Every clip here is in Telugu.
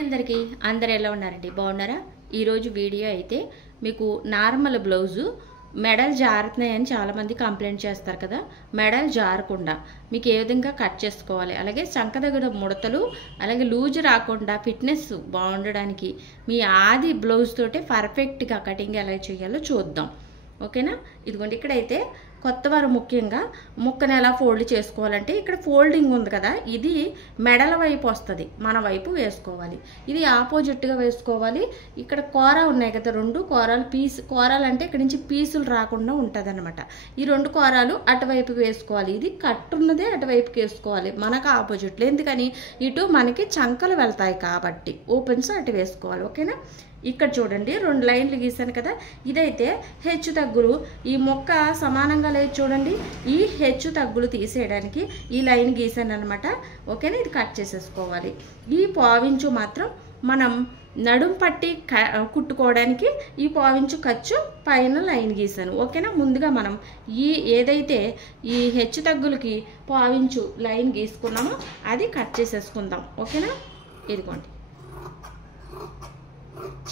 అందరికీ అందరూ ఎలా ఉన్నారండి? బాగున్నారా? ఈరోజు వీడియో అయితే మీకు నార్మల్ బ్లౌజు మెడల్ జారుతున్నాయని చాలామంది కంప్లైంట్ చేస్తారు కదా. మెడల్ జారకుండా మీకు ఏ విధంగా కట్ చేసుకోవాలి, అలాగే చంక దగ్గర ముడతలు అలాగే లూజ్ రాకుండా ఫిట్నెస్ బాగుండడానికి మీ ఆది బ్లౌజ్ తోటే పర్ఫెక్ట్గా కటింగ్ ఎలా చేయాలో చూద్దాం. ఓకేనా? ఇదిగోండి, ఇక్కడైతే కొత్త వారు ముఖ్యంగా ముక్కను ఎలా ఫోల్డ్ చేసుకోవాలంటే ఇక్కడ ఫోల్డింగ్ ఉంది కదా, ఇది మెడల వైపు వస్తుంది, మన వైపు వేసుకోవాలి. ఇది ఆపోజిట్గా వేసుకోవాలి. ఇక్కడ కూర ఉన్నాయి కదా, రెండు కూరలు కూరలు అంటే ఇక్కడ నుంచి పీసులు రాకుండా ఉంటుంది అనమాట. ఈ రెండు కూరలు అటువైపుకి వేసుకోవాలి. ఇది కట్టున్నదే అటువైపుకి వేసుకోవాలి, మనకు ఆపోజిట్లో. ఎందుకని ఇటు మనకి చంకలు వెళ్తాయి కాబట్టి ఓపెన్స్ అటు వేసుకోవాలి. ఓకేనా? ఇక్కడ చూడండి, రెండు లైన్లు గీసాను కదా, ఇదైతే హెచ్చు తగ్గులు. ఈ మొక్క సమానంగా లేదు చూడండి, ఈ హెచ్చు తగ్గులు తీసేయడానికి ఈ లైన్ గీసాను అనమాట. ఓకేనా? ఇది కట్ చేసేసుకోవాలి. ఈ పావించు మాత్రం మనం నడుం పట్టి కుట్టుకోవడానికి ఈ పావించు ఖర్చు పైన లైన్ గీసాను. ఓకేనా? ముందుగా మనం ఏదైతే ఈ హెచ్చు తగ్గులకి పావించు లైన్ గీసుకున్నామో అది కట్ చేసేసుకుందాం. ఓకేనా? ఇదిగోండి,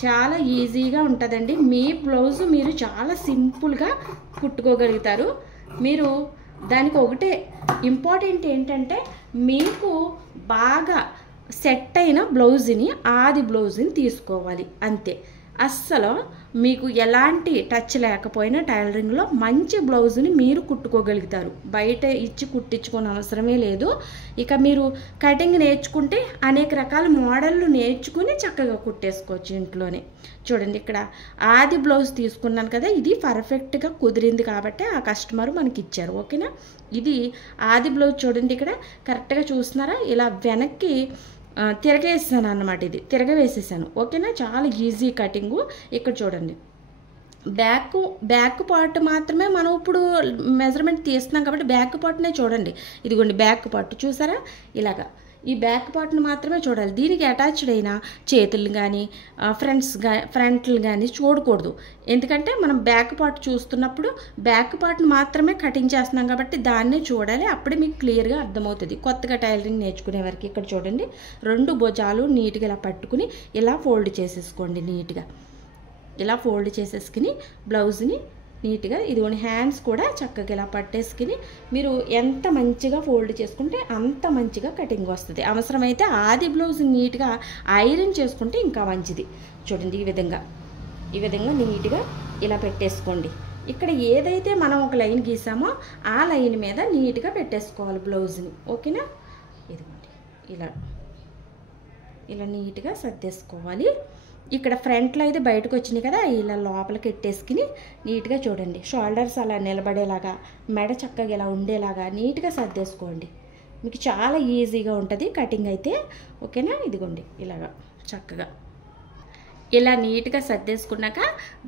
చాలా ఈజీగా ఉంటుందండి. మీ బ్లౌజ్ మీరు చాలా సింపుల్గా కుట్టుకోగలుగుతారు. మీరు దానికి ఒకటే ఇంపార్టెంట్ ఏంటంటే, మీకు బాగా సెట్ అయిన బ్లౌజ్ని ఆది బ్లౌజ్ని తీసుకోవాలి అంతే. అస్సలు మీకు ఎలాంటి టచ్ లేకపోయినా టైలరింగ్లో మంచి బ్లౌజ్ని మీరు కుట్టుకోగలుగుతారు. బయట ఇచ్చి కుట్టించుకోని అవసరమే లేదు. ఇక మీరు కటింగ్ నేర్చుకుంటే అనేక రకాల మోడళ్ళు నేర్చుకుని చక్కగా కుట్టేసుకోవచ్చు ఇంట్లోనే. చూడండి, ఇక్కడ ఆది బ్లౌజ్ తీసుకున్నాను కదా, ఇది పర్ఫెక్ట్గా కుదిరింది కాబట్టి ఆ కస్టమర్ మనకి ఇచ్చారు. ఓకేనా? ఇది ఆది బ్లౌజ్ చూడండి, ఇక్కడ కరెక్ట్గా చూస్తున్నారా, ఇలా వెనక్కి తిరగేసాను అన్నమాట. ఇది తిరగవేసేసాను. ఓకేనా? చాలా ఈజీ కటింగు. ఇక్కడ చూడండి, బ్యాక్ పార్ట్ మాత్రమే మనం ఇప్పుడు మెజర్మెంట్ తీస్తున్నాం కాబట్టి బ్యాక్ పార్ట్నే చూడండి. ఇదిగోండి, బ్యాక్ పార్ట్ చూసారా, ఇలాగా ఈ బ్యాక్ పార్ట్ని మాత్రమే చూడాలి. దీనికి అటాచ్డ్ అయిన చేతులు కానీ ఫ్రంట్లు కానీ చూడకూడదు. ఎందుకంటే మనం బ్యాక్ పార్ట్ చూస్తున్నప్పుడు బ్యాక్ పార్ట్ని మాత్రమే కటింగ్ చేస్తున్నాం కాబట్టి దాన్నే చూడాలి. అప్పుడే మీకు క్లియర్గా అర్థమవుతుంది కొత్తగా టైలరింగ్ నేర్చుకునే వారికి. ఇక్కడ చూడండి, రెండు భుజాలు నీట్గా ఇలా పట్టుకుని ఇలా ఫోల్డ్ చేసేసుకోండి. నీట్గా ఇలా ఫోల్డ్ చేసేసుకుని బ్లౌజ్ని నీట్గా ఇదిగోండి, హ్యాండ్స్ కూడా చక్కగా ఇలా పట్టేసుకుని మీరు ఎంత మంచిగా ఫోల్డ్ చేసుకుంటే అంత మంచిగా కటింగ్ వస్తుంది. అవసరమైతే ఆది బ్లౌజ్ నీట్గా ఐరన్ చేసుకుంటే ఇంకా మంచిది. చూడండి, ఈ విధంగా నీట్గా ఇలా పెట్టేసుకోండి. ఇక్కడ ఏదైతే మనం ఒక లైన్ గీసామో ఆ లైన్ మీద నీట్గా పెట్టేసుకోవాలి బ్లౌజ్ని. ఓకేనా? ఇదిగోండి, ఇలా నీట్గా సర్దేసుకోవాలి. ఇక్కడ ఫ్రంట్లో అయితే బయటకు వచ్చినాయి కదా, ఇలా లోపలికి ఎట్టేసుకుని నీట్గా చూడండి, షోల్డర్స్ అలా నిలబడేలాగా, మెడ చక్కగా ఇలా ఉండేలాగా నీట్గా సర్దేసుకోండి. మీకు చాలా ఈజీగా ఉంటుంది కటింగ్ అయితే. ఓకేనా? ఇదిగోండి, ఇలాగా చక్కగా ఇలా నీట్గా సర్దేసుకున్నాక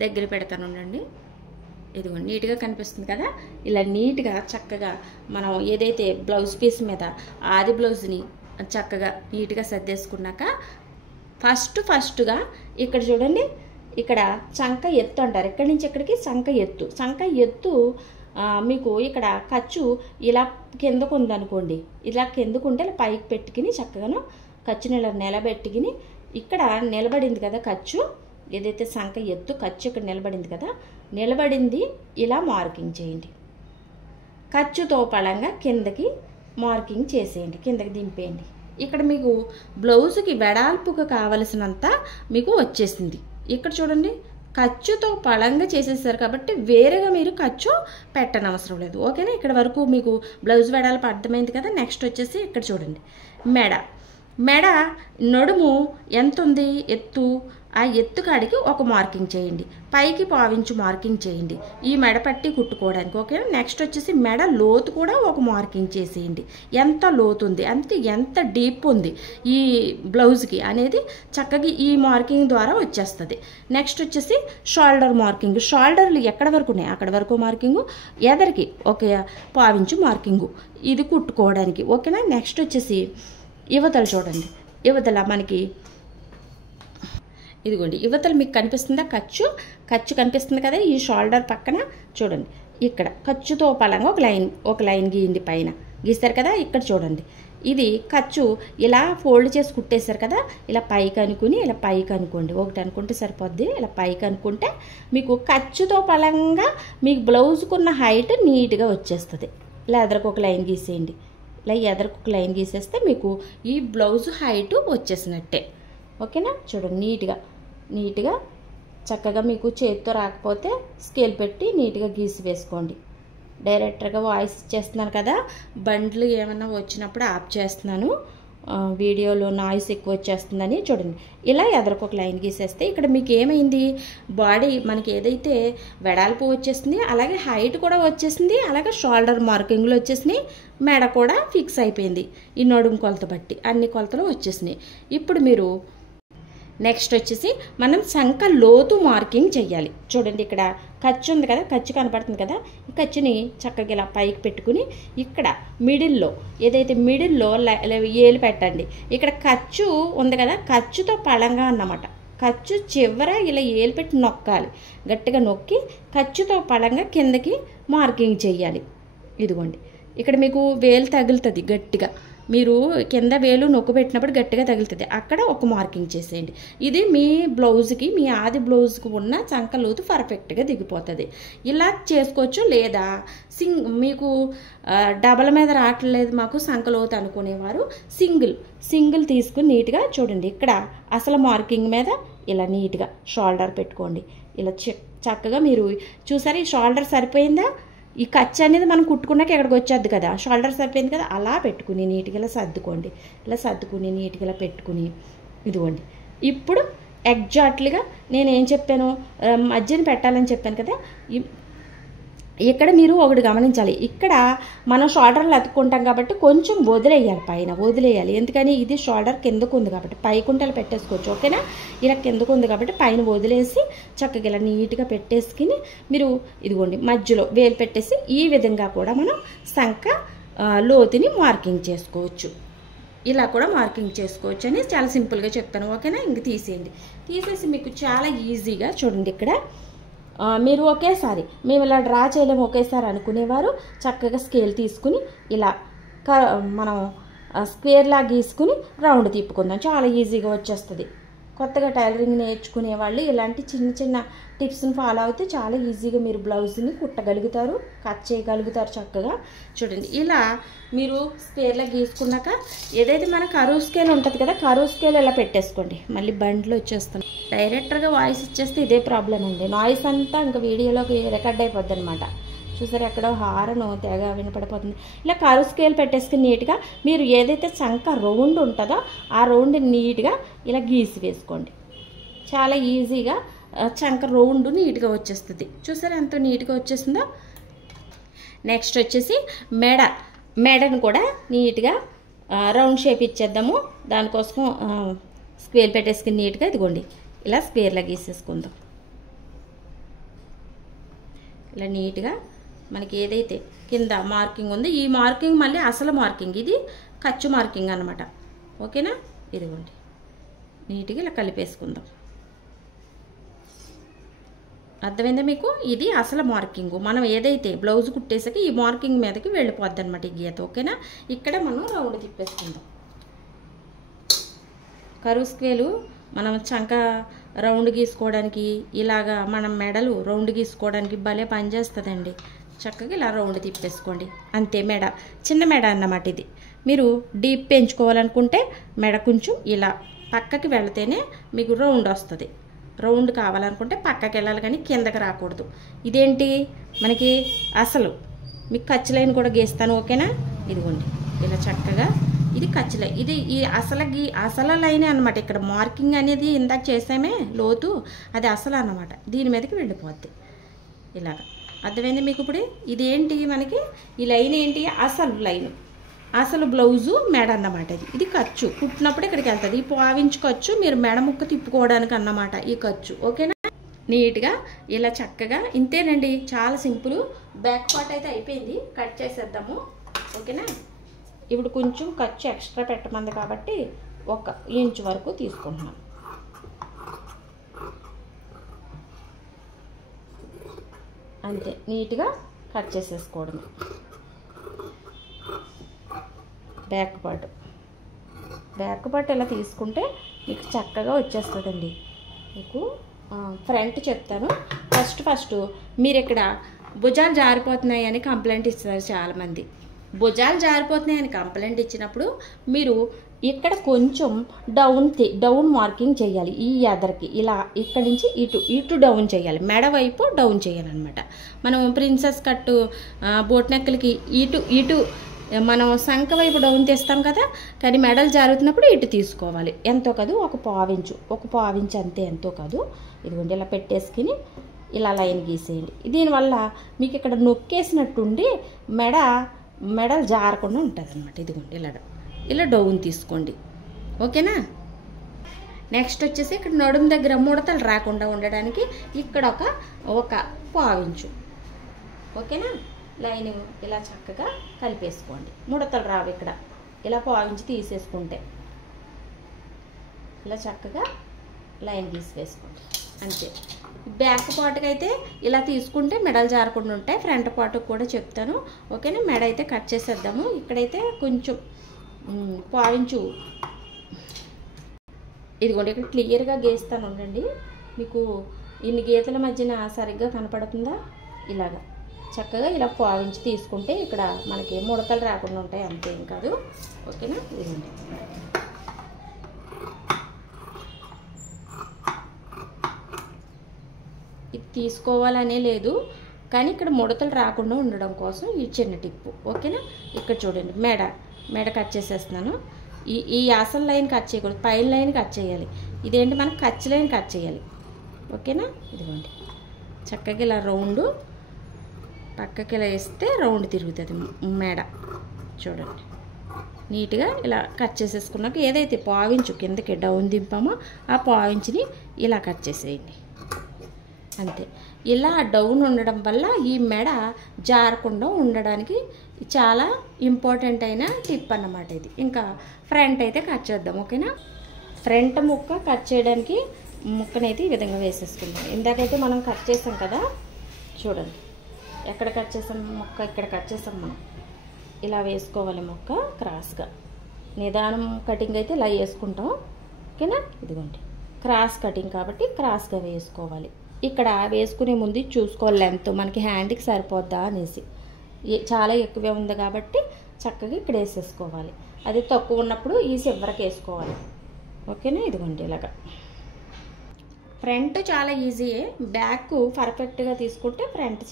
దగ్గర పెడతాను ఉండండి. ఇదిగోండి, నీట్గా కనిపిస్తుంది కదా, ఇలా నీట్గా చక్కగా మనం ఏదైతే బ్లౌజ్ పీస్ మీద ఆది బ్లౌజ్ని చక్కగా నీట్గా సర్దేసుకున్నాక ఫస్ట్గా ఇక్కడ చూడండి, ఇక్కడ చంక ఎత్తు అంటారు. ఇక్కడి నుంచి ఇక్కడికి చంక ఎత్తు మీకు ఇక్కడ ఖర్చు ఇలా కిందకు ఉందనుకోండి, ఇలా కిందకుంటే ఇలా పైకి పెట్టుకుని చక్కగాను ఖర్చుని ఇలా నిలబెట్టుకుని ఇక్కడ నిలబడింది కదా ఖర్చు, ఏదైతే చంక ఎత్తు ఖర్చు ఇక్కడ నిలబడింది కదా, నిలబడింది ఇలా మార్కింగ్ చేయండి. ఖర్చుతో పళంగా కిందకి మార్కింగ్ చేసేయండి, కిందకి దింపేయండి. ఇక్కడ మీకు బ్లౌజ్కి వెడల్పుగా కావలసినంత మీకు వచ్చేసింది. ఇక్కడ చూడండి, ఖర్చుతో పళంగా చేసేసారు కాబట్టి వేరేగా మీరు ఖర్చు పెట్టనవసరం లేదు. ఓకేనా? ఇక్కడ వరకు మీకు బ్లౌజ్ వెడల్పు అర్థమైంది కదా. నెక్స్ట్ వచ్చేసి ఇక్కడ చూడండి, మెడ నడుము ఎంత ఉంది ఎత్తు, ఆ ఎత్తు కాడికి ఒక మార్కింగ్ చేయండి, పైకి పావించు మార్కింగ్ చేయండి ఈ మెడ పట్టి కుట్టుకోవడానికి. ఓకేనా? నెక్స్ట్ వచ్చేసి మెడ లోతు కూడా ఒక మార్కింగ్ చేసేయండి, ఎంత లోతు ఉంది అంటే ఎంత డీప్ ఉంది ఈ బ్లౌజ్కి అనేది చక్కగా ఈ మార్కింగ్ ద్వారా వచ్చేస్తుంది. నెక్స్ట్ వచ్చేసి షోల్డర్ మార్కింగ్, షోల్డర్లు ఎక్కడ వరకు ఉన్నాయి అక్కడ వరకు మార్కింగు, ఎదరికి ఒక పావించు మార్కింగు ఇది కుట్టుకోవడానికి. ఓకేనా? నెక్స్ట్ వచ్చేసి యువతలు చూడండి, యువతల మనకి ఇదిగోండి, యువతలు మీకు కనిపిస్తుందా, ఖర్చు కనిపిస్తుంది కదా, ఈ షోల్డర్ పక్కన చూడండి, ఇక్కడ ఖర్చుతో పలంగా ఒక లైన్ గీయండి, పైన గీస్తారు కదా. ఇక్కడ చూడండి, ఇది ఖర్చు ఇలా ఫోల్డ్ చేసి కుట్టేశారు కదా, ఇలా పైకి అనుకుని ఇలా పైకి అనుకోండి. ఒకటి అనుకుంటే సరిపోద్ది. ఇలా పైకి అనుకుంటే మీకు ఖర్చుతో పలంగా మీకు బ్లౌజ్కున్న హైట్ నీట్గా వచ్చేస్తుంది. ఇలా ఎదరకు ఒక లైన్ గీసేయండి. ఇలా ఎదరకు ఒక లైన్ గీసేస్తే మీకు ఈ బ్లౌజ్ హైట్ వచ్చేసినట్టే. ఓకేనా? చూడండి నీట్గా చక్కగా మీకు చేతితో రాకపోతే స్కేల్ పెట్టి నీట్గా గీసి వేసుకోండి. డైరెక్టర్గా వాయిస్ ఇచ్చేస్తున్నాను కదా, బండ్లు ఏమైనా వచ్చినప్పుడు ఆఫ్ చేస్తున్నాను, వీడియోలో నాయిస్ ఎక్కువ వచ్చేస్తుందని. చూడండి ఇలా ఎదరకు ఒక లైన్ గీసేస్తే ఇక్కడ మీకు ఏమైంది, బాడీ మనకి ఏదైతే వెడల్పు వచ్చేసింది అలాగే హైట్ కూడా వచ్చేసింది, అలాగే షోల్డర్ మార్కింగ్లు వచ్చేసినాయి, మెడ కూడా ఫిక్స్ అయిపోయింది. ఈ నడుము కొలత బట్టి అన్ని కొలతలు వచ్చేసినాయి. ఇప్పుడు మీరు నెక్స్ట్ వచ్చేసి మనం సంక లోతు మార్కింగ్ చెయ్యాలి. చూడండి ఇక్కడ ఖర్చు ఉంది కదా, ఖర్చు కనపడుతుంది కదా, ఈ ఖర్చుని చక్కగా ఇలా పైకి పెట్టుకుని ఇక్కడ మిడిల్లో ఏదైతే మిడిల్లో ఏలు పెట్టండి. ఇక్కడ ఖర్చు ఉంది కదా, ఖర్చుతో పళంగా అన్నమాట. ఖర్చు చివర ఇలా ఏలు పెట్టి నొక్కాలి, గట్టిగా నొక్కి ఖర్చుతో పళంగా కిందకి మార్కింగ్ చెయ్యాలి. ఇదిగోండి ఇక్కడ మీకు వేలు తగులుతుంది గట్టిగా, మీరు కింద వేలు నొక్కు పెట్టినప్పుడు గట్టిగా తగులుతుంది, అక్కడ ఒక మార్కింగ్ చేసేయండి. ఇది మీ బ్లౌజ్కి, మీ ఆది బ్లౌజ్కి ఉన్న చంక లోతు పర్ఫెక్ట్గా దిగిపోతుంది. ఇలా చేసుకోవచ్చు. లేదా మీకు డబల్ మీద రావట్లేదు మాకు సంక లోతు అనుకునేవారు సింగిల్ తీసుకుని నీట్గా చూడండి ఇక్కడ అసలు మార్కింగ్ మీద ఇలా నీట్గా షోల్డర్ పెట్టుకోండి. ఇలా చక్కగా మీరు చూసారు, ఈ షోల్డర్ సరిపోయిందా, ఈ ఖర్చు అనేది మనం కుట్టుకున్నాక ఎక్కడికి వచ్చేది కదా, షోల్డర్ సరిపోయింది కదా, అలా పెట్టుకుని నీట్గా ఇలా సర్దుకోండి. ఇలా సర్దుకుని నీట్గా ఇలా పెట్టుకుని ఇదిగోండి. ఇప్పుడు ఎగ్జాక్ట్లీగా నేనేం చెప్పాను, మధ్యన పెట్టాలని చెప్పాను కదా, ఇక్కడ మీరు ఒకటి గమనించాలి. ఇక్కడ మనం షోల్డర్లు అతుక్కుంటాం కాబట్టి కొంచెం వదిలేయాలి, పైన వదిలేయాలి. ఎందుకని ఇది షోల్డర్ కిందకు ఉంది కాబట్టి, పైకుంటలు పెట్టేసుకోవచ్చు. ఓకేనా? ఇలా కిందకు ఉంది కాబట్టి పైన వదిలేసి చక్కగా ఇలా నీట్గా పెట్టేసుకుని మీరు ఇదిగోండి మధ్యలో వేలు పెట్టేసి ఈ విధంగా కూడా మనం సంక లోతుని మార్కింగ్ చేసుకోవచ్చు. ఇలా కూడా మార్కింగ్ చేసుకోవచ్చు అని చాలా సింపుల్గా చెప్పాను. ఓకేనా? ఇంక తీసేసి మీకు చాలా ఈజీగా చూడండి ఇక్కడ మీరు ఒకేసారి మేము ఇలా డ్రా చేయలేము ఒకేసారి అనుకునేవారు చక్కగా స్కేల్ తీసుకుని ఇలా మనం స్క్వేర్లా గీసుకుని రౌండ్ తిప్పుకుందాం. చాలా ఈజీగా వచ్చేస్తుంది. కొత్తగా టైలరింగ్ నేర్చుకునే వాళ్ళు ఇలాంటి చిన్న టిప్స్ని ఫాలో అయితే చాలా ఈజీగా మీరు బ్లౌజ్ని కుట్టగలుగుతారు, కట్ చేయగలుగుతారు చక్కగా. చూడండి ఇలా మీరు స్క్వేర్లా గీసుకున్నాక ఏదైతే మన కరువు స్కేల్ ఉంటుంది కదా, కరువు స్కేల్ ఇలా పెట్టేసుకోండి. మళ్ళీ బండ్లు వచ్చేస్తాను. డైరెక్టర్గా వాయిస్ ఇచ్చేస్తే ఇదే ప్రాబ్లం అండి, నాయిస్ అంతా ఇంకా వీడియోలోకి రికార్డ్ అయిపోద్ది అనమాట. చూసారు ఎక్కడో హారను తెగ వినపడిపోతుంది. ఇలా కరువు స్కేల్ పెట్టేసుకుని నీట్గా మీరు ఏదైతే చంక రౌండ్ ఉంటుందో ఆ రౌండ్ నీట్గా ఇలా గీసి వేసుకోండి. చాలా ఈజీగా చంక రౌండ్ నీట్గా వచ్చేస్తుంది. చూసారు ఎంత నీట్గా వచ్చేసిందో. నెక్స్ట్ వచ్చేసి మెడను కూడా నీట్గా రౌండ్ షేప్ ఇచ్చేద్దాము. దానికోసం స్క్వేర్ పెట్టేసుకుని నీట్గా ఇదిగోండి ఇలా స్క్వేర్లా గీసేసుకుందాం. ఇలా నీట్గా మనకి ఏదైతే కింద మార్కింగ్ ఉందో ఈ మార్కింగ్ మళ్ళీ అసలు మార్కింగ్, ఇది ఖర్చు మార్కింగ్ అనమాట. ఓకేనా? ఇదిగోండి నీట్గా ఇలా కలిపేసుకుందాం. అర్థమైందా మీకు? ఇది అసలు మార్కింగ్. మనం ఏదైతే బ్లౌజ్ కుట్టేసాక ఈ మార్కింగ్ మీదకి వెళ్ళిపోద్ది అనమాట ఈ గీత. ఓకేనా? ఇక్కడ మనం రౌండ్ తిప్పేసుకుందాం. కరువు స్కేలు మనం చంక రౌండ్ గీసుకోవడానికి, ఇలాగా మనం మెడలు రౌండ్ గీసుకోవడానికి భలే పనిచేస్తుందండి. చక్కగా ఇలా రౌండ్ తిప్పేసుకోండి. అంతే, మెడ చిన్న మెడ అన్నమాట ఇది. మీరు డీప్ పెంచుకోవాలనుకుంటే మెడ కొంచెం ఇలా పక్కకి వెళితేనే మీకు రౌండ్ వస్తుంది. రౌండ్ కావాలనుకుంటే పక్కకి వెళ్ళాలి కానీ కిందకి రాకూడదు. ఇదేంటి మనకి అసలు మీకు ఖర్చు లైన్ కూడా గీస్తాను. ఓకేనా? ఇదిగోండి ఇలా చక్కగా ఇది ఖర్చు లైన్, ఇది ఈ అసలు లైనే అనమాట. ఇక్కడ మార్కింగ్ అనేది ఇందాక చేసామే లోతు, అది అసలు అన్నమాట. దీని మీదకి వెళ్ళిపోద్ది ఇలాగ. అర్థమైంది మీకు? ఇప్పుడు ఇదేంటి మనకి ఈ లైన్ ఏంటి? అసలు లైన్, అసలు బ్లౌజు మెడ అన్నమాట. ఇది ఖర్చు కుట్టినప్పుడు ఇక్కడికి వెళ్తుంది. ఈ పావించు ఖర్చు మీరు మెడ ముక్క తిప్పుకోవడానికి అన్నమాట ఈ ఖర్చు. ఓకేనా? నీట్గా ఇలా చక్కగా ఇంతేనండి, చాలా సింపుల్. బ్యాక్ పార్ట్ అయితే అయిపోయింది, కట్ చేసేద్దాము. ఓకేనా? ఇప్పుడు కొంచెం ఖర్చు ఎక్స్ట్రా పెట్టమంది కాబట్టి 1 ఇంచు వరకు తీసుకుంటున్నాను. అంతే, నీట్గా కట్ చేసేసుకోవడం. బ్యాక్ పార్ట్ ఇలా తీసుకుంటే మీకు చక్కగా వచ్చేస్తుందండి. మీకు ఫ్రంట్ చెప్తాను. ఫస్ట్ మీరు ఇక్కడ భుజాలు జారిపోతున్నాయని కంప్లైంట్ ఇస్తారు చాలామంది. భుజాలు జారిపోతున్నాయని కంప్లైంట్ ఇచ్చినప్పుడు మీరు ఇక్కడ కొంచెం డౌన్ మార్కింగ్ చేయాలి. ఈ ఎదరికి ఇలా ఇక్కడ నుంచి ఇటు డౌన్ చేయాలి. మెడ వైపు డౌన్ చేయాలన్నమాట. మనం ప్రిన్సెస్ కట్టు బోట్ నెక్కలకి ఇటు మనం సంఖ వైపు డౌన్ తీస్తాం కదా, కానీ మెడలు జారుతున్నప్పుడు ఇటు తీసుకోవాలి. ఎంతో కాదు, ఒక పావించు అంతే, ఎంతో కాదు. ఇదిగోండి ఇలా పెట్టేసుకుని ఇలా లైన్ గీసేయండి. దీనివల్ల మీకు ఇక్కడ నొక్కేసినట్టుండి మెడలు జారకుండా ఉంటుంది అనమాట. ఇదిగోండి ఇలా డౌన్ తీసుకోండి. ఓకేనా? నెక్స్ట్ వచ్చేసి ఇక్కడ నడుము దగ్గర ముడతలు రాకుండా ఉండడానికి ఇక్కడ ఒక పావించు. ఓకేనా? లైన్ ఇలా చక్కగా కలిపేసుకోండి. ముడతలు రావు ఇక్కడ. ఇలా పావించి తీసేసుకుంటే ఇలా చక్కగా లైన్ గీసివేసుకోండి అంతే. బ్యాక్ పార్ట్కి అయితే ఇలా తీసుకుంటే మెడలు జారకుండా ఉంటాయి. ఫ్రంట్ పార్ట్కి కూడా చెప్తాను. ఓకేనా? మెడ అయితే కట్ చేసేద్దాము. ఇక్కడైతే కొంచెం పావించు ఇదిగోండి ఇక్కడ క్లియర్గా గీస్తాను ఉండండి. మీకు ఇన్ని గీతల మధ్యన సరిగ్గా కనపడుతుందా? ఇలాగా చక్కగా ఇలా పావించి తీసుకుంటే ఇక్కడ మనకి ముడతలు రాకుండా ఉంటాయి. అంతేం కాదు. ఓకేనా? ఇదిగోండి ఇది తీసుకోవాలనే లేదు, కానీ ఇక్కడ ముడతలు రాకుండా ఉండడం కోసం ఈ చిన్న టిప్పు. ఓకేనా? ఇక్కడ చూడండి మెడ కట్ చేసేస్తున్నాను. ఈ అసలు లైన్ కట్ చేయకూడదు, పైన లైన్ కట్ చేయాలి. ఇదేంటి మనకు ఖర్చు లైన్ కట్ చేయాలి. ఓకేనా? ఇదిగోండి చక్కగా ఇలా రౌండ్ పక్కకి ఇలా వేస్తే రౌండ్ తిరుగుతుంది మెడ. చూడండి నీట్గా ఇలా కట్ చేసేసుకున్నాక ఏదైతే పావించు కిందకి డౌన్ దింపామో ఆ పావించుని ఇలా కట్ చేసేయండి అంతే. ఇలా డౌన్ ఉండడం వల్ల ఈ మెడ జారకుండా ఉండడానికి చాలా ఇంపార్టెంట్ అయిన టిప్ అన్నమాట ఇది. ఇంకా ఫ్రంట్ అయితే కట్ చేద్దాం. ఓకేనా? ఫ్రంట్ ముక్క కట్ చేయడానికి ముక్కనైతే ఈ విధంగా వేసేసుకుందాం. ఇందాకైతే మనం కట్ చేసాం కదా, చూడండి ఎక్కడ కట్ చేసాం ముక్క, ఇక్కడ కట్ చేసాం మనం. ఇలా వేసుకోవాలి ముక్క క్రాస్గా. నిదానం కటింగ్ అయితే ఇలా వేసుకుంటాం. ఓకేనా? ఇదిగోండి క్రాస్ కటింగ్ కాబట్టి క్రాస్గా వేసుకోవాలి. ఇక్కడ వేసుకునే ముందు చూసుకోవాలి లెంత్ మనకి హ్యాండ్కి సరిపోద్దా అనేసి. చాలా ఎక్కువే ఉంది కాబట్టి చక్కగా ఇక్కడ వేసేసుకోవాలి. అది తక్కువ ఉన్నప్పుడు ఈ చివరికి వేసుకోవాలి. ఓకేనా? ఇదిగోండి ఇలాగా. ఫ్రంట్ చాలా ఈజీయే, బ్యాక్ పర్ఫెక్ట్గా తీసుకుంటే ఫ్రంట్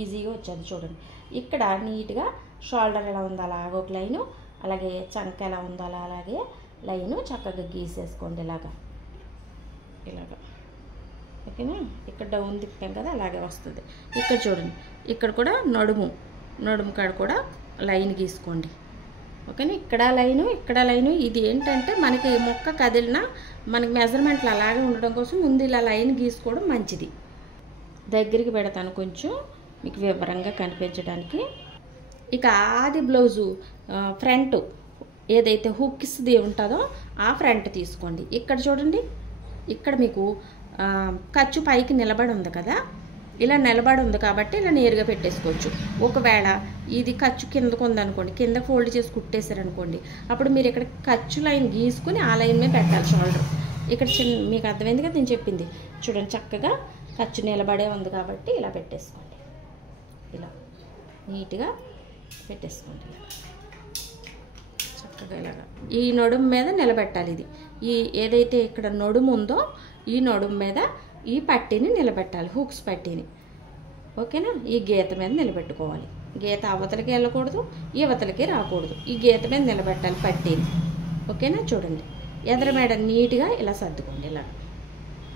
ఈజీగా వచ్చేది. చూడండి ఇక్కడ నీట్గా షోల్డర్ ఎలా ఉందో అలాగ ఒక లైను, అలాగే చంక ఎలా ఉందో అలాగే లైను చక్కగా గీసేసుకోండి ఇలాగా. ఓకేనా? ఇక్కడ డౌన్ తిప్పాం కదా, అలాగే వస్తుంది. ఇక్కడ చూడండి ఇక్కడ కూడా నడుము కాడ కూడా లైన్ గీసుకోండి. ఓకేనా? ఇక్కడ లైను. ఇది ఏంటంటే మనకి మొక్క కదిలినా మనకి మెజర్మెంట్లు అలాగే ఉండడం కోసం ముందు ఇలా లైన్ గీసుకోవడం మంచిది. దగ్గరికి పెడతాను కొంచెం మీకు వివరంగా కనిపించడానికి. ఇక ఆది బ్లౌజు ఫ్రంట్ ఏదైతే హుక్స్ది ఉంటుందో ఆ ఫ్రంట్ తీసుకోండి. ఇక్కడ చూడండి ఇక్కడ మీకు ఖర్చు పైకి నిలబడి ఉంది కదా, ఇలా నిలబడి ఉంది కాబట్టి ఇలా నేరుగా పెట్టేసుకోవచ్చు. ఒకవేళ ఇది ఖర్చు కిందకు ఉందనుకోండి, కింద ఫోల్డ్ చేసి కుట్టేశారనుకోండి, అప్పుడు మీరు ఇక్కడ ఖర్చు లైన్ గీసుకుని ఆ లైన్ మీద పెట్టాలి షోల్డర్. ఇక్కడ మీకు అర్థమైంది కదా నేను చెప్పింది. చూడండి చక్కగా ఖర్చు నిలబడే ఉంది కాబట్టి ఇలా పెట్టేసుకోండి. ఇలా నీట్గా పెట్టేసుకోండి. చక్కగా ఇలాగా ఈ నడుము మీద నిలబెట్టాలి. ఇది ఏదైతే ఇక్కడ నడుము ఉందో ఈ నడుము మీద ఈ పట్టీని నిలబెట్టాలి, హుక్స్ పట్టీని. ఓకేనా? ఈ గీత మీద నిలబెట్టుకోవాలి. గీత అవతలకి వెళ్ళకూడదు, ఈ అవతలకి రాకూడదు. ఈ గీత మీద నిలబెట్టాలి పట్టీని. ఓకేనా? చూడండి ఎదర మెడ నీట్గా ఇలా సర్దుకోండి. ఇలా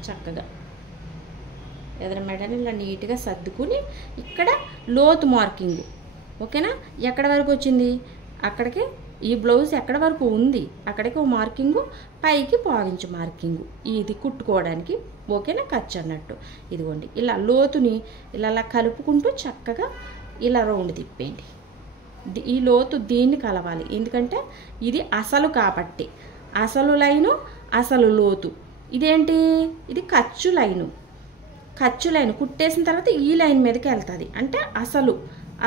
చక్కగా ఎదర మెడని ఇలా నీట్గా సర్దుకుని ఇక్కడ లోతు మార్కింగ్. ఓకేనా? ఎక్కడ వరకు వచ్చింది అక్కడికి ఈ బ్లౌజ్ ఎక్కడ వరకు ఉంది అక్కడికి ఓ మార్కింగు, పైకి పావించు మార్కింగు ఇది కుట్టుకోవడానికి. ఓకేనా? ఖర్చు అన్నట్టు. ఇదిగోండి ఇలా లోతుని ఇలా కలుపుకుంటూ చక్కగా ఇలా రౌండ్ తిప్పేయండి. ఈ లోతు దీన్ని కలవాలి, ఎందుకంటే ఇది అసలు కాబట్టి. అసలు లైను అసలు లోతు. ఇదేంటి? ఇది ఖర్చు లైను కుట్టేసిన తర్వాత ఈ లైన్ మీదకి వెళ్తుంది. అంటే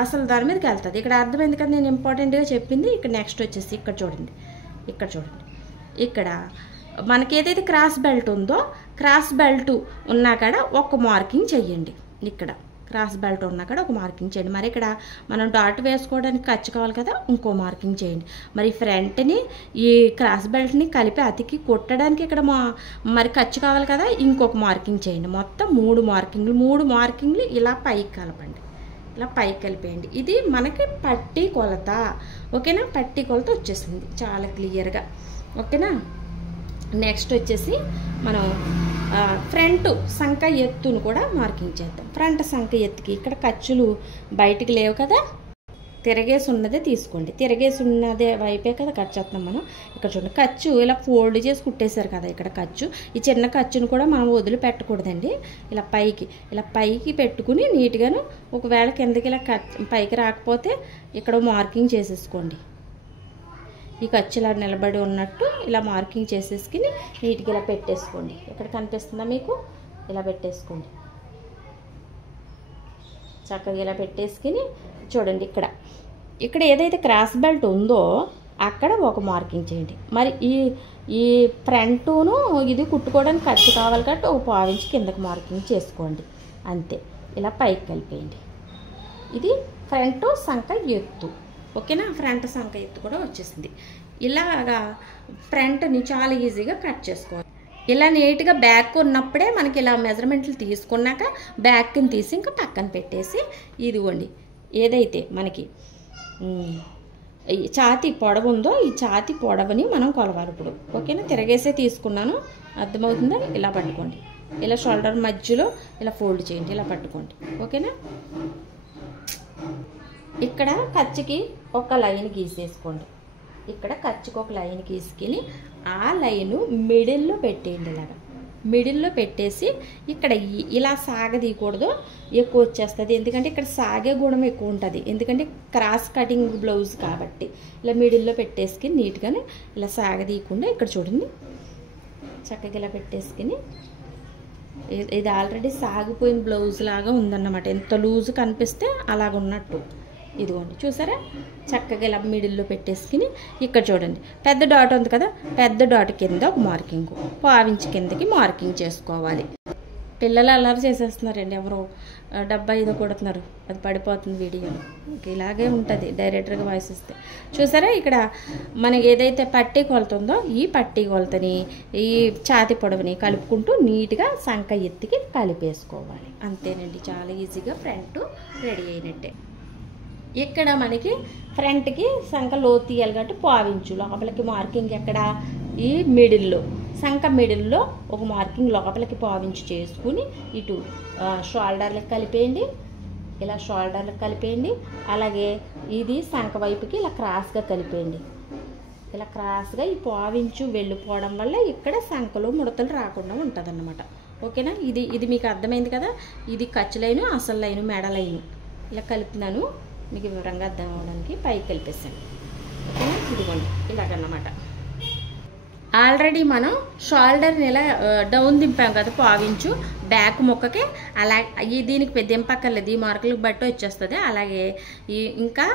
అసలు దాని మీదకి వెళ్తుంది. ఇక్కడ అర్థమైంది కదా నేను ఇంపార్టెంట్గా చెప్పింది. ఇక్కడ నెక్స్ట్ వచ్చేసి ఇక్కడ చూడండి, ఇక్కడ మనకి ఏదైతే క్రాస్ బెల్ట్ ఉందో క్రాస్ బెల్ట్ ఉన్నా కాడ ఒక మార్కింగ్ చెయ్యండి. ఇక్కడ క్రాస్ బెల్ట్ ఉన్నా కాడ ఒక మార్కింగ్ చేయండి. మరి ఇక్కడ మనం డాట్ వేసుకోవడానికి ఖర్చు కావాలి కదా, ఇంకో మార్కింగ్ చేయండి. మరి ఫ్రంట్ని ఈ క్రాస్ బెల్ట్ని కలిపి అతికి కుట్టడానికి ఇక్కడ మరి ఖర్చు కావాలి కదా, ఇంకొక మార్కింగ్ చేయండి. మొత్తం 3 మార్కింగ్లు ఇలా పైకి కలపండి, ఇలా పైకి కలిపేయండి. ఇది మనకి పట్టీ కొలత. ఓకేనా, పట్టీ కొలత వచ్చేసింది చాలా క్లియర్గా. ఓకేనా, నెక్స్ట్ వచ్చేసి మనం ఫ్రంట్ సంఖ ఎత్తును కూడా మార్కింగ్ చేద్దాం. ఫ్రంట్ సంఖ ఎత్తుకి ఇక్కడ ఖర్చులు బయటికి లేవు కదా, తిరగేసి ఉన్నదే తీసుకోండి. తిరగేసి ఉన్నదే వైపే కదా కట్ చేస్తాం మనం. ఇక్కడ చూడండి, ఖర్చు ఇలా ఫోల్డ్ చేసి కుట్టేశారు కదా, ఇక్కడ ఖర్చు. ఈ చిన్న ఖర్చును కూడా మనం వదిలిపెట్టకూడదండి. ఇలా పైకి పెట్టుకుని నీట్గాను, ఒకవేళ కిందకి ఇలా పైకి రాకపోతే ఇక్కడ మార్కింగ్ చేసేసుకోండి. ఈ ఖర్చు ఇలా నిలబడి ఉన్నట్టు ఇలా మార్కింగ్ చేసేసుకుని నీట్గా ఇలా పెట్టేసుకోండి. ఇక్కడ కనిపిస్తుందా మీకు, ఇలా పెట్టేసుకోండి. చక్కగా ఇలా పెట్టేసుకుని చూడండి, ఇక్కడ ఏదైతే క్రాస్ బెల్ట్ ఉందో అక్కడ ఒక మార్కింగ్ చేయండి. మరి ఈ ఫ్రంట్ను ఇది కుట్టుకోవడానికి ఖర్చు కావాలి కాబట్టి ఒక 1/4 ఇంచ్ కిందకి మార్కింగ్ చేసుకోండి. అంతే, ఇలా పైకి కలిపేయండి. ఇది ఫ్రంట్ సంఖ ఎత్తు. ఓకేనా, ఫ్రంట్ సంఖ ఎత్తు కూడా వచ్చేసింది. ఇలాగా ఫ్రంట్ని చాలా ఈజీగా కట్ చేసుకోవాలి. ఇలా నీట్గా బ్యాక్ ఉన్నప్పుడే మనకి ఇలా మెజర్మెంట్లు తీసుకున్నాక బ్యాక్ని తీసి ఇంకా పక్కన పెట్టేసి, ఇదిగోండి ఏదైతే మనకి ఛాతీ పొడవు ఉందో ఈ ఛాతీ పొడవుని మనం కొలవాలి ఇప్పుడు. ఓకేనా, తిరగేసే తీసుకున్నాను, అర్థమవుతుందా? ఇలా పట్టుకోండి, ఇలా షోల్డర్ మధ్యలో ఇలా ఫోల్డ్ చేయండి, ఇలా పట్టుకోండి. ఓకేనా, ఇక్కడ ఖర్చుకి ఒక లైన్ గీసేసుకోండి. ఇక్కడ ఖర్చుకి ఒక లైన్ గీసుకుని ఆ లైను మిడిల్లో పెట్టేయండి. ఇలాగా మిడిల్లో పెట్టేసి ఇక్కడ ఇలా సాగదీయకూడదు, ఎక్కువ వచ్చేస్తుంది. ఎందుకంటే ఇక్కడ సాగే గుణం ఎక్కువ ఉంటుంది, ఎందుకంటే క్రాస్ కటింగ్ బ్లౌజ్ కాబట్టి. ఇలా మిడిల్లో పెట్టేసుకుని నీట్గానే ఇలా సాగదీయకుండా ఇక్కడ చూడండి చక్కగా ఇలా పెట్టేసుకుని, ఇది ఆల్రెడీ సాగిపోయిన బ్లౌజ్ లాగా ఉందన్నమాట. ఎంత లూజ్ కనిపిస్తే అలాగ ఉన్నట్టు. ఇదిగోండి చూసారా, చక్కగా ఇలా మిడిల్లో పెట్టేసుకుని ఇక్కడ చూడండి పెద్ద డాట్ ఉంది కదా, పెద్ద డాట్ కింద ఒక మార్కింగ్ 1/4 ఇంచ్ కిందకి మార్కింగ్ చేసుకోవాలి. పిల్లలు అల్లరి చేసేస్తున్నారండి, ఎవరో డబ్బా ఏదో కొడుతున్నారు, అది పడిపోతుంది వీడియో. ఇలాగే ఉంటుంది డైరెక్టర్గా వాయిస్ ఇస్తే. చూసారా, ఇక్కడ మనకి ఏదైతే పట్టీ కొలత ఉందో ఈ పట్టీ కొలతని ఈ ఛాతీ పొడవుని కలుపుకుంటూ నీట్గా సంఖ ఎత్తికి కలిపేసుకోవాలి. అంతేనండి, చాలా ఈజీగా ఫ్రంట్ రెడీ అయినట్టే. ఇక్కడ మనకి ఫ్రంట్కి సంఖ లోతు తీయాలి కాబట్టి 1/4 ఇంచు లోపలికి మార్కింగ్ ఎక్కడ, ఈ మిడిల్లో సంఖ మిడిల్లో ఒక మార్కింగ్ లోపలికి 1/4 ఇంచు చేసుకుని ఇటు షోల్డర్లకు కలిపేయండి, ఇలా షోల్డర్లకు కలిపేయండి. అలాగే ఇది సంఖ వైపుకి ఇలా క్రాస్గా కలిపేయండి. ఇలా క్రాస్గా ఈ 1/4 ఇంచు వెళ్ళిపోవడం వల్ల ఇక్కడ సంఖలో ముడతలు రాకుండా ఉంటుంది అన్నమాట. ఓకేనా, ఇది మీకు అర్థమైంది కదా. ఇది ఖర్చు లైను, అసలు లైను, మెడ లైను ఇలా కలుపుతున్నాను మీకు వివరంగా అర్థం అవ్వడానికి. పైకి కలిపేసాను. ఓకేనా, ఇదిగోండి ఇలాగన్నమాట. ఆల్రెడీ మనం షోల్డర్ని ఇలా డౌన్ దింపాం కదా 1/4 ఇంచు బ్యాక్ ముక్కకి. అలా దీనికి పెద్ద దింపక్కర్లేదు, ఈ మార్కులకు బట్టి వచ్చేస్తుంది. అలాగే ఇంకా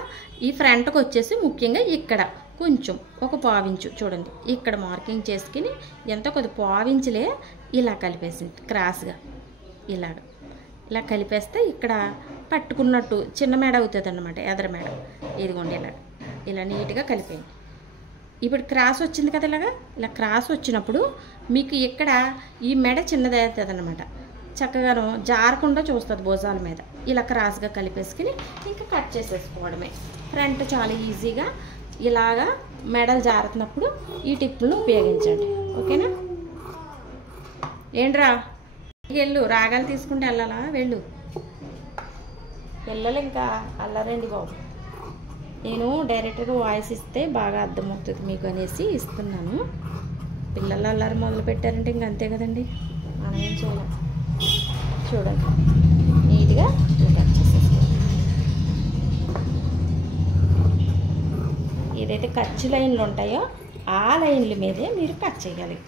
ఈ ఫ్రంట్కి వచ్చేసి ముఖ్యంగా ఇక్కడ కొంచెం ఒక 1/4 ఇంచు చూడండి ఇక్కడ మార్కింగ్ చేసుకుని ఎంత కొద్ది 1/4 ఇంచులే ఇలా కలిపేసింది క్రాస్గా. ఇలా కలిపేస్తే ఇక్కడ పట్టుకున్నట్టు చిన్న మేడ అవుతుంది అన్నమాట, ఎదర మేడ. ఇదిగోండి ఇలా నీట్గా కలిపేయండి. ఇప్పుడు క్రాస్ వచ్చింది కదా, ఇలా క్రాస్ వచ్చినప్పుడు మీకు ఇక్కడ ఈ మెడ చిన్నది అవుతుంది అన్నమాట. చక్కగాను జారకుండా చూస్తుంది భుజాల మీద. ఇలా క్రాస్గా కలిపేసుకుని ఇంకా కట్ చేసేసుకోవడమే. ఫ్రంట్ చాలా ఈజీగా ఇలాగా మెడలు జారుతున్నప్పుడు ఈ టిప్ను ఉపయోగించండి. ఓకేనా, ఏంట్రా వెళ్ళు, రాగాలు తీసుకుంటే వెళ్ళాలా, వెళ్ళు. పిల్లలు ఇంకా అల్లరండి బాబు. నేను డైరెక్ట్గా వాయిస్ ఇస్తే బాగా అర్థమవుతుంది మీకు అనేసి ఇస్తున్నాను. పిల్లలు అల్లరి మొదలు పెట్టారంటే ఇంక అంతే కదండి, మనం ఏం చేయాలి. చూడండి నీట్గా కట్ చేసేసుకోండి. ఏదైతే ఖర్చు లైన్లు ఉంటాయో ఆ లైన్ల మీదే మీరు కట్ చేయాలి,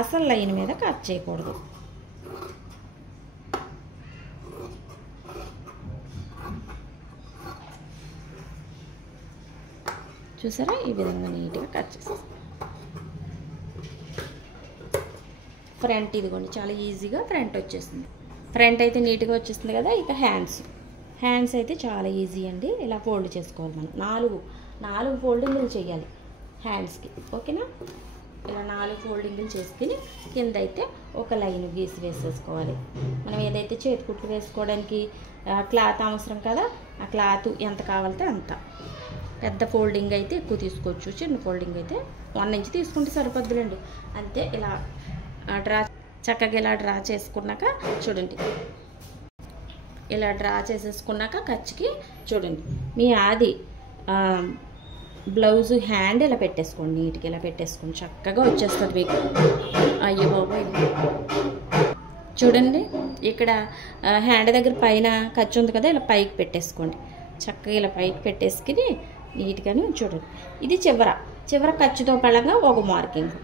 అసలు లైన్ మీద కట్ చేయకూడదు. చూసారా ఈ విధంగా నీట్గా కట్ చేసేస్తాం. ఫ్రంట్ ఇదిగోండి చాలా ఈజీగా ఫ్రంట్ వచ్చేస్తుంది. ఫ్రంట్ అయితే నీట్గా వచ్చేస్తుంది కదా. ఇక హ్యాండ్స్ అయితే చాలా ఈజీ అండి. ఇలా ఫోల్డ్ చేసుకోవాలి మనం. నాలుగు ఫోల్డింగ్లు చేయాలి హ్యాండ్స్కి. ఓకేనా, ఇలా 4 ఫోల్డింగ్లు చేసుకుని కింద అయితే ఒక లైన్ గీసి వేసేసుకోవాలి. మనం ఏదైతే చేతికుట్లు వేసుకోవడానికి క్లాత్ అవసరం కదా, ఆ క్లాత్ ఎంత కావాలితే అంత. పెద్ద ఫోల్డింగ్ అయితే ఎక్కువ తీసుకోవచ్చు, చిన్న ఫోల్డింగ్ అయితే 1 ఇంచ్ తీసుకుంటే సరిపోద్దులేండి. అంతే. ఇలా చక్కగా ఇలా డ్రా చేసుకున్నాక చూడండి, ఇలా డ్రా చేసేసుకున్నాక ఖర్చుకి చూడండి మీ ఆది బ్లౌజు హ్యాండ్ ఇలా పెట్టేసుకోండి. నీట్గా ఇలా పెట్టేసుకోండి, చక్కగా వచ్చేస్తుంది మీకు. అయ్యో బాబోయ్, చూడండి ఇక్కడ హ్యాండ్ దగ్గర పైన ఖర్చు ఉంది కదా, ఇలా పైకి పెట్టేసుకోండి. చక్కగా ఇలా పైకి పెట్టేసుకుని నీట్గానే చూడండి. ఇది చివర ఖర్చుతో పడంగా ఒక మార్కింగ్.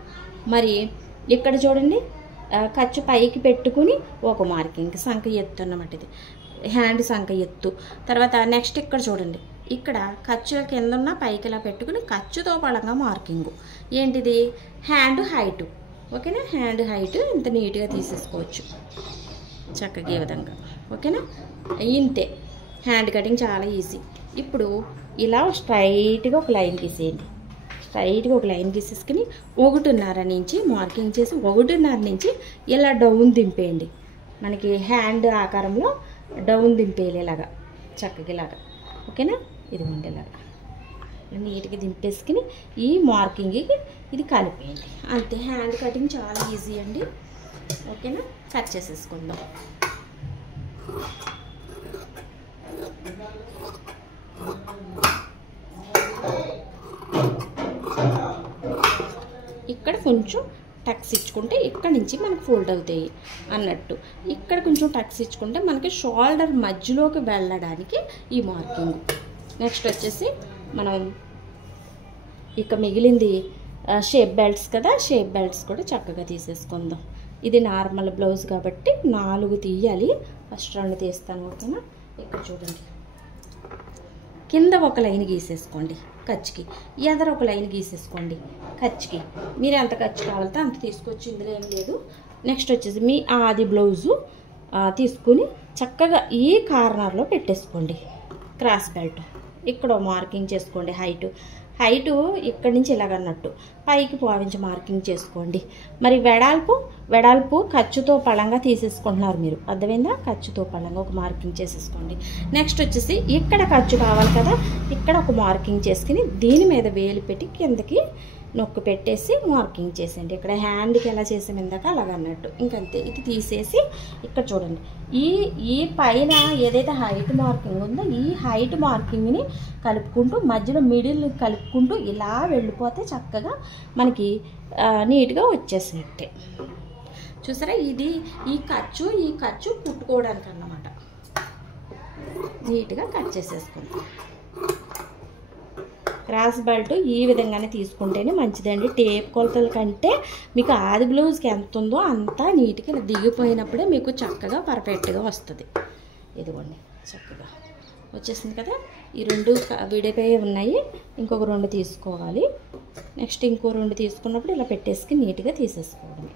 మరి ఇక్కడ చూడండి ఖర్చు పైకి పెట్టుకుని ఒక మార్కింగ్, సంఖ ఎత్తు అన్నమాట. ఇది హ్యాండ్ సంఖ ఎత్తు. తర్వాత నెక్స్ట్ ఇక్కడ చూడండి, ఇక్కడ ఖర్చు కింద ఉన్న పైకి ఇలా పెట్టుకుని ఖర్చుతో పడంగా మార్కింగ్. ఏంటిది? Hand height. ఓకేనా, హ్యాండ్ హైట్ ఇంత నీట్గా తీసేసుకోవచ్చు చక్కగా ఈ విధంగా. ఓకేనా, ఇంతే. హ్యాండ్ కటింగ్ చాలా ఈజీ. ఇప్పుడు ఇలా స్ట్రైట్గా ఒక లైన్ గీసేయండి. స్ట్రైట్గా ఒక లైన్ గీసేసుకుని 1.5 నుంచి మార్కింగ్ చేసి 1.5 నుంచి ఇలా డౌన్ దింపేయండి. మనకి హ్యాండ్ ఆకారంలో డౌన్ దింపేయాలి ఇలాగా, చక్కగా ఇలాగా. ఓకేనా, ఇదిగోండి ఇలాగా నీట్గా దింపేసుకుని ఈ మార్కింగ్కి ఇది కలిపేయండి. అంతే. హ్యాండ్ కటింగ్ చాలా ఈజీ అండి. ఓకేనా, కట్ చేసేసుకుందాం. ఇక్కడ కొంచెం టక్స్ ఇచ్చుకుంటే ఇక్కడ నుంచి మనకు ఫోల్డ్ అవుతాయి అన్నట్టు. ఇక్కడ కొంచెం టక్స్ ఇచ్చుకుంటే మనకి షోల్డర్ మధ్యలోకి వెళ్ళడానికి ఈ మార్కింగ్. నెక్స్ట్ వచ్చేసి మనం ఇక మిగిలింది షేప్ బెల్ట్స్ కదా, షేప్ బెల్ట్స్ కూడా చక్కగా తీసేసుకుందాం. ఇది నార్మల్ బ్లౌజ్ కాబట్టి 4 తీయాలి. ఫస్ట్ 2 తీస్తాను. ఓకేనా, ఇక్కడ చూడండి కింద ఒక లైన్ గీసేసుకోండి ఖర్చుకి, ఎదర ఒక లైన్ గీసేసుకోండి ఖర్చుకి. మీరు ఎంత ఖర్చు కావాలితే అంత తీసుకోవచ్చు, ఇందులో ఏం లేదు. నెక్స్ట్ వచ్చేసి మీ ఆది బ్లౌజు తీసుకుని చక్కగా ఈ కార్నర్లో పెట్టేసుకోండి క్రాస్ బెల్ట్. ఇక్కడ మార్కింగ్ చేసుకోండి. హైటు ఇక్కడి నుంచి ఇలాగన్నట్టు పైకి పావించి మార్కింగ్ చేసుకోండి. మరి వెడల్పు ఖర్చుతో పళంగా తీసేసుకుంటున్నారు మీరు, అర్థమైందా? ఖర్చుతో పళంగా ఒక మార్కింగ్ చేసేసుకోండి. నెక్స్ట్ వచ్చేసి ఇక్కడ ఖర్చు కావాలి కదా, ఇక్కడ ఒక మార్కింగ్ చేసుకుని దీని మీద వేలు పెట్టి కిందకి నొక్కు పెట్టేసి మార్కింగ్ చేసేయండి. ఇక్కడ హ్యాండ్కి ఎలా చేసాము ఇందాక అలాగన్నట్టు. ఇంకంతే. ఇది తీసేసి ఇక్కడ చూడండి ఈ పైన ఏదైతే హైట్ మార్కింగ్ ఉందో ఈ హైట్ మార్కింగ్ని కలుపుకుంటూ మధ్యలో మిడిల్ కలుపుకుంటూ ఇలా వెళ్ళిపోతే చక్కగా మనకి నీట్గా వచ్చేసినట్టే. చూసారా, ఇది ఈ ఖర్చు కుట్టుకోవడానికి అన్నమాట. నీట్గా కట్ చేసేసుకుంటాం. క్రాస్ బెల్ట్ ఈ విధంగానే తీసుకుంటేనే మంచిదండి. టేప్ కొలతల కంటే మీకు ఆది బ్లౌజ్కి ఎంత ఉందో అంతా నీట్గా ఇలా దిగిపోయినప్పుడే మీకు చక్కగా పర్ఫెక్ట్గా వస్తుంది. ఇదిగోండి చక్కగా వచ్చేసింది కదా. ఈ 2 విడిపోయి ఉన్నాయి, ఇంకొక 2 తీసుకోవాలి. నెక్స్ట్ ఇంకో 2 తీసుకున్నప్పుడు ఇలా పెట్టేసుకుని నీట్గా తీసేసుకోవడం.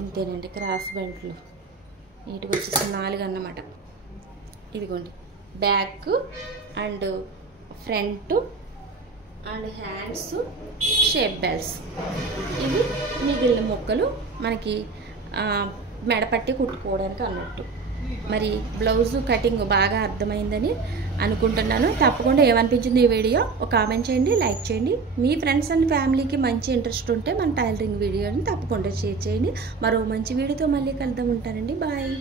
ఇంతేనండి. క్రాస్ బెల్ట్లు నీట్గా వచ్చేసి 4 అన్నమాట. ఇదిగోండి back and front and hands shape belts. ఇవి మిగిలిన ముక్కలు మనకి మెడపట్టి కుట్టుకోవడానికి అన్నట్టు. మరి బ్లౌజు కటింగ్ బాగా అర్థమైందని అనుకుంటున్నాను. తప్పకుండా ఏమనిపించింది ఈ వీడియో ఒక కామెంట్ చేయండి, లైక్ చేయండి. మీ ఫ్రెండ్స్ అండ్ ఫ్యామిలీకి మంచి ఇంట్రెస్ట్ ఉంటే మన టైలరింగ్ వీడియోని తప్పకుండా షేర్ చేయండి. మరో మంచి వీడియోతో మళ్ళీ కలుద్దాం. ఉంటానండి. బాయ్.